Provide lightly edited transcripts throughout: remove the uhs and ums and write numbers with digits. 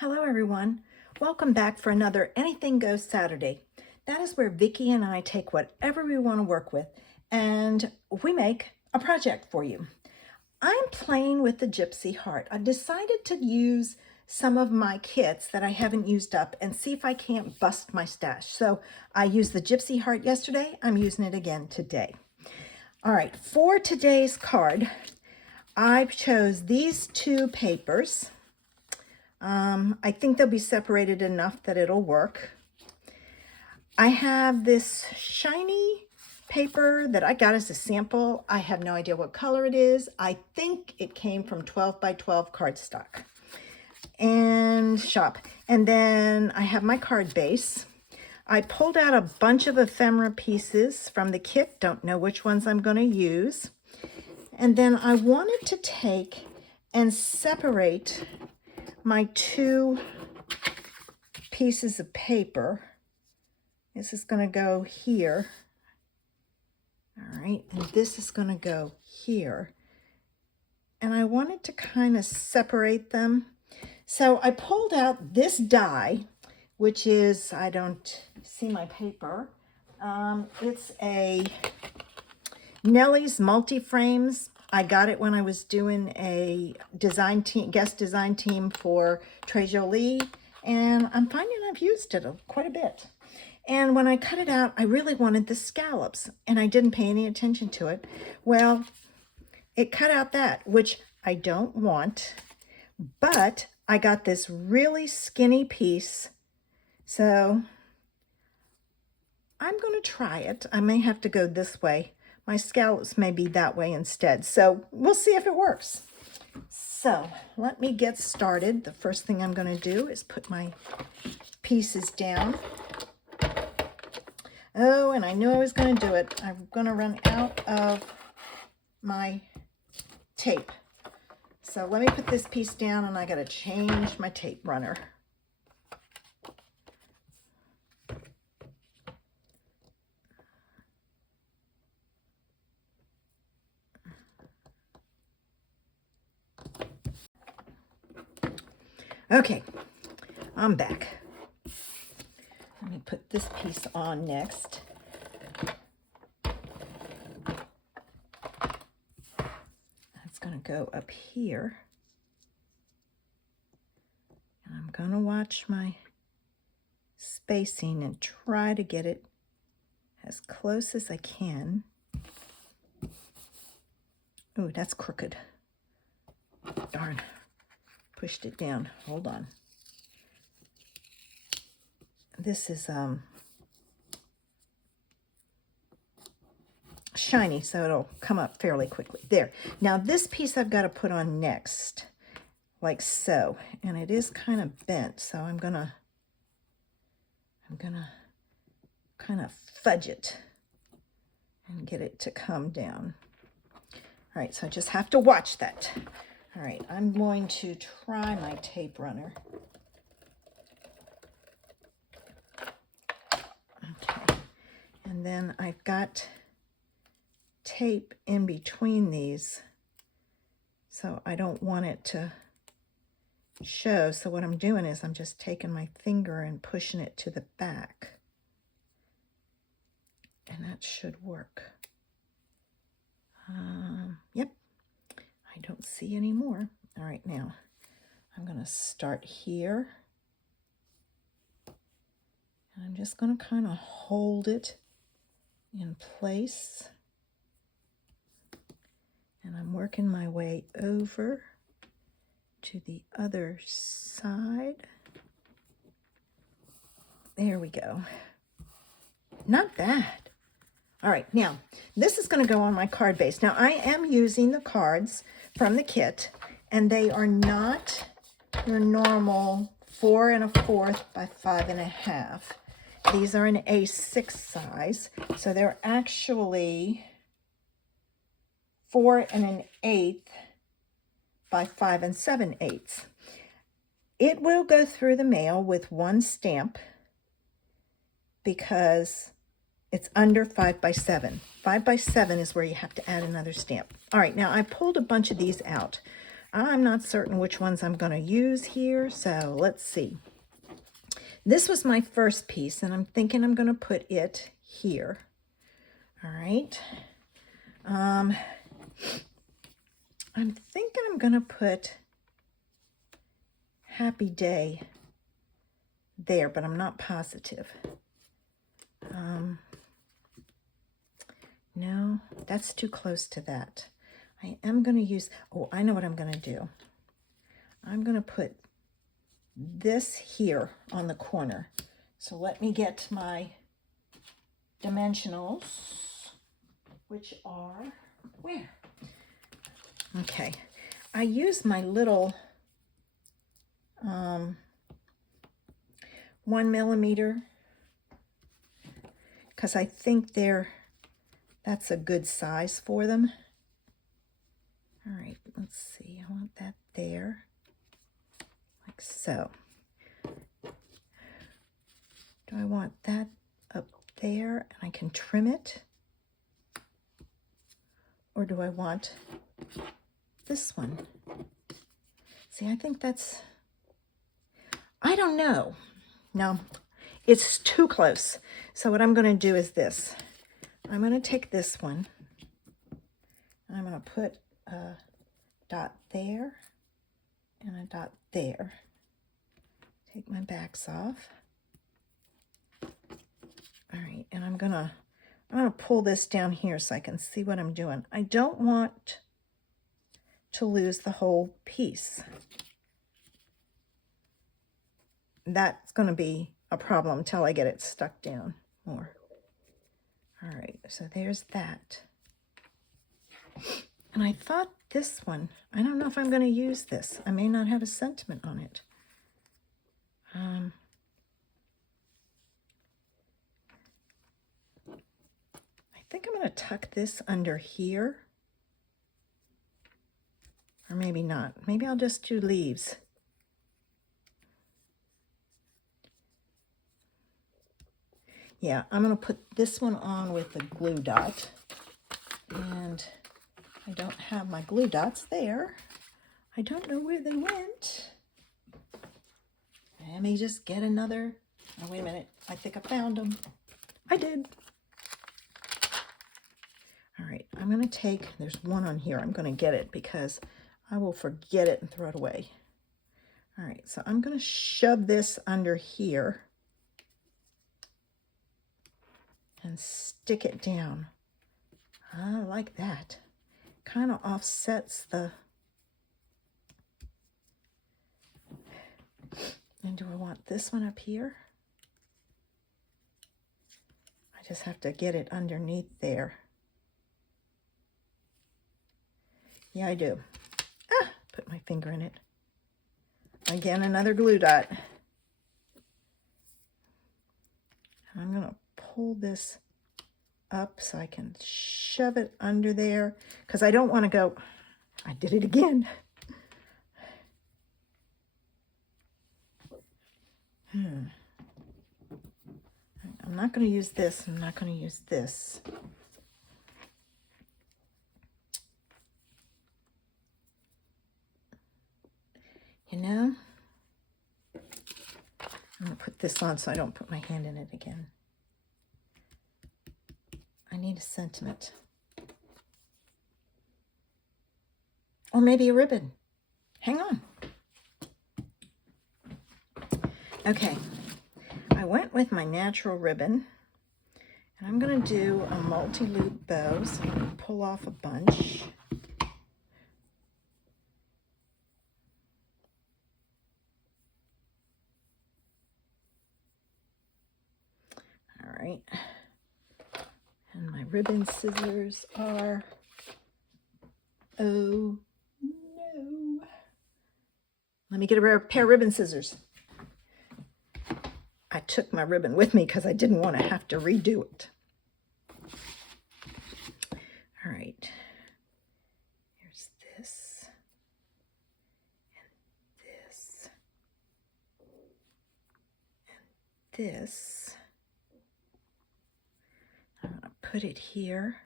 Hello everyone. Welcome back for another Anything Goes Saturday. That is where Vicki and I take whatever we want to work with and we make a project for you. I'm playing with the Gypsy heart. I decided to use some of my kits that I haven't used up and see if I can't bust my stash. So I used the Gypsy heart yesterday. I'm using it again today. All right, for today's card, I chose these two papers. I think they'll be separated enough that it'll work. I have this shiny paper that I got as a sample. I have no idea what color it is. I think it came from 12 by 12 cardstock and shop. And then I have my card base. I pulled out a bunch of ephemera pieces from the kit. Don't know which ones I'm going to use. And then I wanted to take and separate my two pieces of paper. This is going to go here. All right, and this is going to go here. And I wanted to kind of separate them. So I pulled out this die, which is, I don't see my paper. It's a Nellie's Multi-Frames. I got it when I was doing a design team, guest design team for Jolie, and I'm finding I've used it quite a bit. And when I cut it out, I really wanted the scallops, and I didn't pay any attention to it. Well, it cut out that, which I don't want, but I got this really skinny piece, so I'm going to try it. I may have to go this way. My scallops may be that way instead. So we'll see if it works. So let me get started. The first thing I'm going to do is put my pieces down. Oh, and I knew I was going to do it. I'm going to run out of my tape. So let me put this piece down, and I got to change my tape runner. Okay, I'm back. Let me put this piece on next. That's going to go up here. And I'm going to watch my spacing and try to get it as close as I can. Oh, that's crooked. Darn. Pushed it down. Hold on. This is shiny, so it'll come up fairly quickly. There. Now this piece I've got to put on next, like so, and it is kind of bent, so I'm gonna kind of fudge it and get it to come down. All right, so I just have to watch that. All right, I'm going to try my tape runner. Okay, and then I've got tape in between these, so I don't want it to show. So what I'm doing is I'm just taking my finger and pushing it to the back, and that should work. Yep. I don't see any more. All right, now I'm going to start here. And I'm just going to kind of hold it in place. And I'm working my way over to the other side. There we go. Not bad. All right, now this is going to go on my card base. Now I am using the cards from the kit, and they are not your normal 4 1/4 by 5 1/2. These are an A6 size, so they're actually 4 1/8 by 5 7/8. It will go through the mail with one stamp because it's under 5 by 7. 5 by 7 is where you have to add another stamp. All right, now I pulled a bunch of these out. I'm not certain which ones I'm going to use here, so let's see. This was my first piece, and I'm thinking I'm going to put it here. All right. I'm thinking I'm going to put Happy Day there, but I'm not positive. No, that's too close to that. I am going to use, oh, I know what I'm going to do. I'm going to put this here on the corner. So let me get my dimensionals, which are where? Okay, I use my little 1 millimeter because I think that's a good size for them. All right, let's see. I want that there, like so. Do I want that up there and I can trim it? Or do I want this one? See, I think that's, I don't know. No, it's too close. So what I'm going to do is this. I'm going to take this one. I'm going to put a dot there and a dot there. Take my backs off. All right, and I'm gonna pull this down here so I can see what I'm doing. I don't want to lose the whole piece. That's going to be a problem until I get it stuck down more. All right, so there's that. And I thought this one, I don't know if I'm going to use this. I may not have a sentiment on it. I think I'm going to tuck this under here. Or maybe not. Maybe I'll just do leaves. Yeah, I'm going to put this one on with a glue dot. And I don't have my glue dots there. I don't know where they went. Let me just get another. Oh, wait a minute. I think I found them. I did. All right, I'm going to take, there's one on here. I'm going to get it because I will forget it and throw it away. All right, so I'm going to shove this under here and stick it down. I like that. Kind of offsets the... And do I want this one up here? I just have to get it underneath there. Yeah, I do. Ah, put my finger in it. Again, another glue dot. And I'm going to pull this up so I can shove it under there because I don't want to go, I did it again. I'm not going to use this. I'm not going to use this. You know, I'm going to put this on so I don't put my hand in it again. I need a sentiment. Or maybe a ribbon. Hang on. Okay, I went with my natural ribbon, and I'm going to do a multi-loop bow, so I'm going to pull off a bunch. All right, and my ribbon scissors are, oh no, let me get a pair of ribbon scissors. I took my ribbon with me because I didn't want to have to redo it. All right, here's this, and this, and this. I'm going to put it here.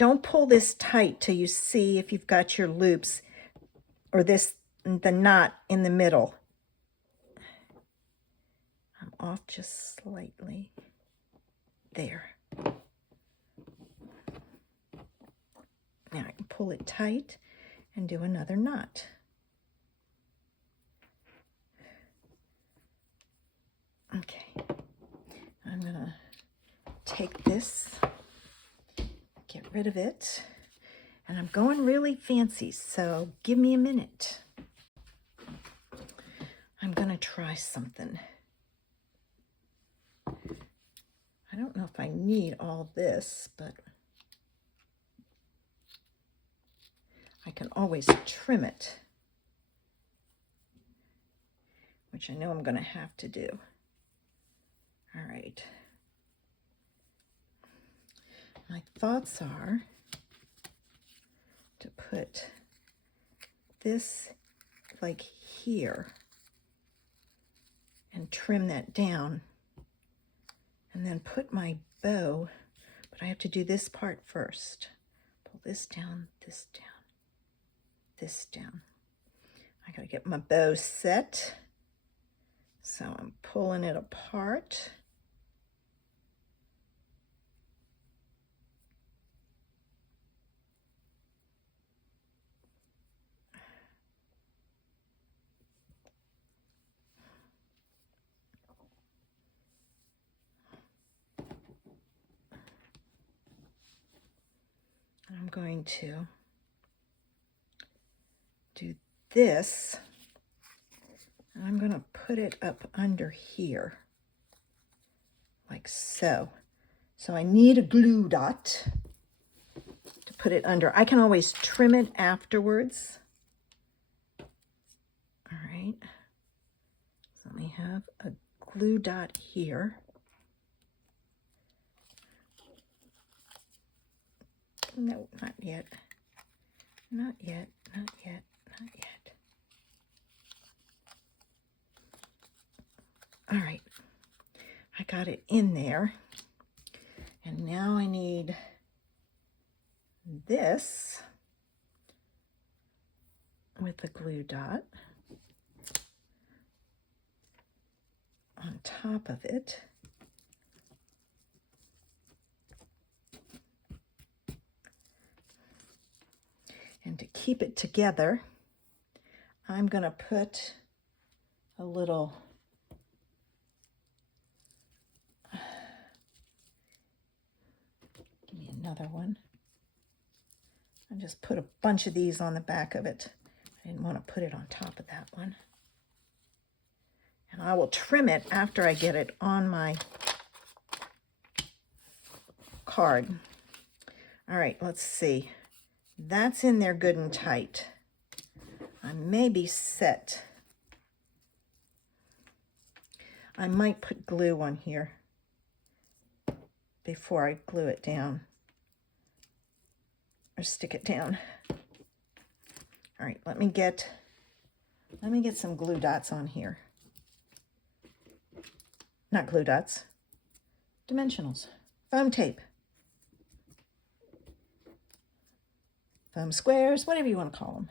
Don't pull this tight till you see if you've got your loops or the knot in the middle. I'm off just slightly. There. Now I can pull it tight and do another knot. Okay, I'm gonna take this, get rid of it, and I'm going really fancy, so give me a minute. I'm gonna try something. I don't know if I need all this, but I can always trim it, which I know I'm gonna have to do. All right. My thoughts are to put this like here and trim that down and then put my bow, but I have to do this part first. Pull this down, this down, this down. I gotta get my bow set. So I'm pulling it apart. I'm going to do this, and I'm going to put it up under here, like so. So I need a glue dot to put it under. I can always trim it afterwards. All right. So let me have a glue dot here. No, not yet. Not yet, not yet, not yet. All right, I got it in there. And now I need this with the glue dot on top of it. And to keep it together, I'm going to put a little give me another one. I just put a bunch of these on the back of it. I didn't want to put it on top of that one. And I will trim it after I get it on my card. All right, let's see. That's in there good and tight. I may be set. I might put glue on here before I glue it down or stick it down. All right, let me get some glue dots on here. Not glue dots, dimensionals, foam tape, foam squares, whatever you want to call them.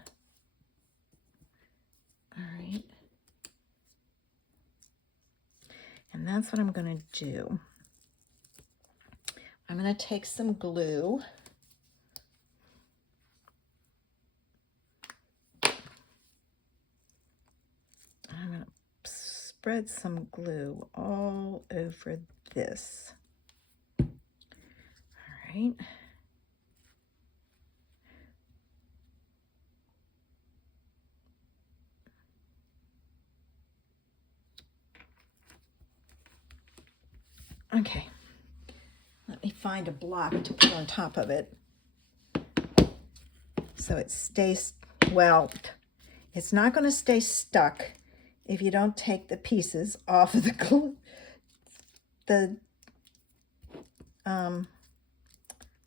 All right. And that's what I'm going to do. I'm going to take some glue. I'm going to spread some glue all over this. All right. Okay, let me find a block to put on top of it so it stays, well, it's not going to stay stuck if you don't take the pieces off of the glue,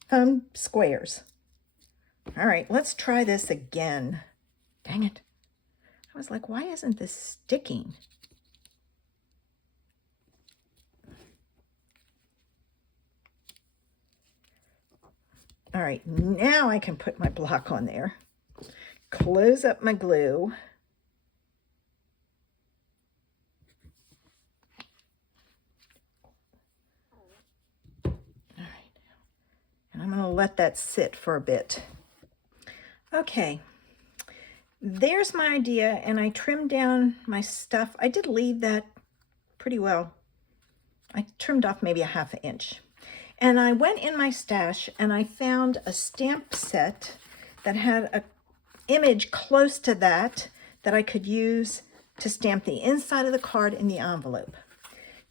foam squares. All right, let's try this again. Dang it. I was like, why isn't this sticking? All right, now I can put my block on there. Close up my glue. All right, and I'm going to let that sit for a bit. Okay, there's my idea, and I trimmed down my stuff. I did leave that pretty well. I trimmed off maybe a ½ inch. And I went in my stash and I found a stamp set that had an image close to that I could use to stamp the inside of the card in the envelope.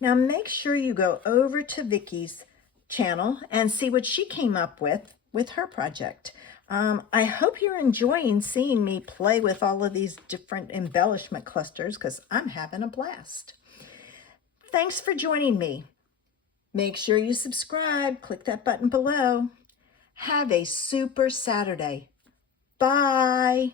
Now make sure you go over to Vicky's channel and see what she came up with her project. I hope you're enjoying seeing me play with all of these different embellishment clusters because I'm having a blast. Thanks for joining me. Make sure you subscribe, click that button below. Have a super Saturday. Bye.